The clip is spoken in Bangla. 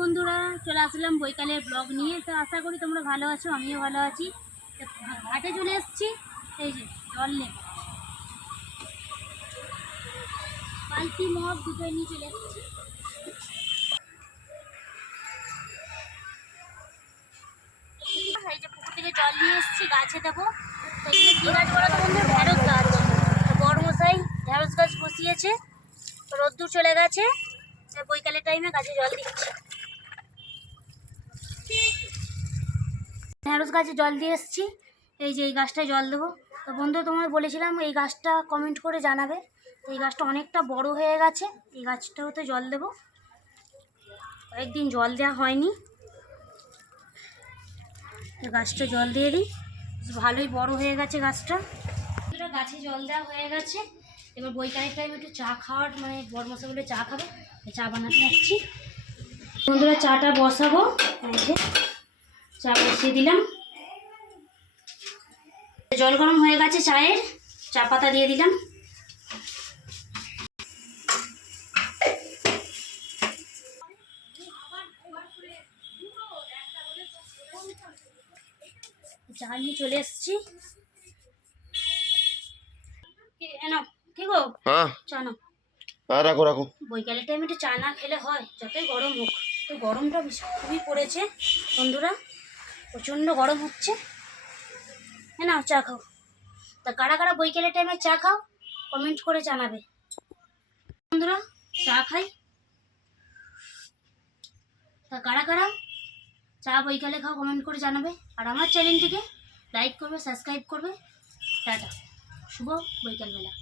বন্ধুরা, চলে আসলাম বৈকালের ব্লগ নিয়ে। তো আশা করি তোমরা ভালো আছো, আমিও ভালো আছি। ঘাটে চলে এসেছি, এই যে জল নেই, বালতি মগ দুটোই নিয়ে চলে এসেছি। এই যে পুকুর থেকে জল নিয়ে এসেছি, গাছে দেবো। তো এখানে কী গাছ বলো তো বন্ধু? ঢ্যাঁড়স গাছ। বড় মশাই ঢ্যাঁড়স গাছ বসিয়েছে, রোদ্দুর চলে গেছে, বৈকালের টাইমে গাছে জল দিচ্ছি। ঢ্যাঁড়স গাছে জল দিয়ে এসেছি, এই যে এই গাছটায় জল দেবো। তো বন্ধু, তোমায় বলেছিলাম এই গাছটা কমেন্ট করে জানাবে। এই গাছটা অনেকটা বড় হয়ে গেছে, এই গাছটাতে জল দেবো। কয়েকদিন জল দেওয়া হয়নি, গাছটা জল দিয়ে দিই। ভালোই বড় হয়ে গেছে গাছটা। গাছে জল দেওয়া হয়ে গেছে, এবার বৈকালের টাইম একটু চা খাওয়ার, মানে বড় মশাগুলো চা খাবে, চা বানাতে যাচ্ছি। বন্ধুরা, চাটা বসাবো, এই যে চা বসিয়ে দিলাম। জল গরম হয়ে গেছে, চায়ের চা পাতা দিয়ে দিলাম। চা নিয়ে চলে এসছি। কি গো? চা নাও। রাখো রাখো। বৈকালের টাইমে একটু চা না খেলে হয়, যতই গরম হোক। তো গরমটা খুবই পড়েছে বন্ধুরা, প্রচণ্ড গরম হচ্ছে। হ্যাঁ, নাও চা খাও। তা কারা কারা বৈকালের টাইমে চা খাও কমেন্ট করে জানাবে। বন্ধুরা, চা খাই। তা কারা কারা চা বৈকালে খাও কমেন্ট করে জানাবে। আর আমার চ্যানেলটিকে লাইক করবে, সাবস্ক্রাইব করবে। টাটা, শুভ বৈকালবেলা।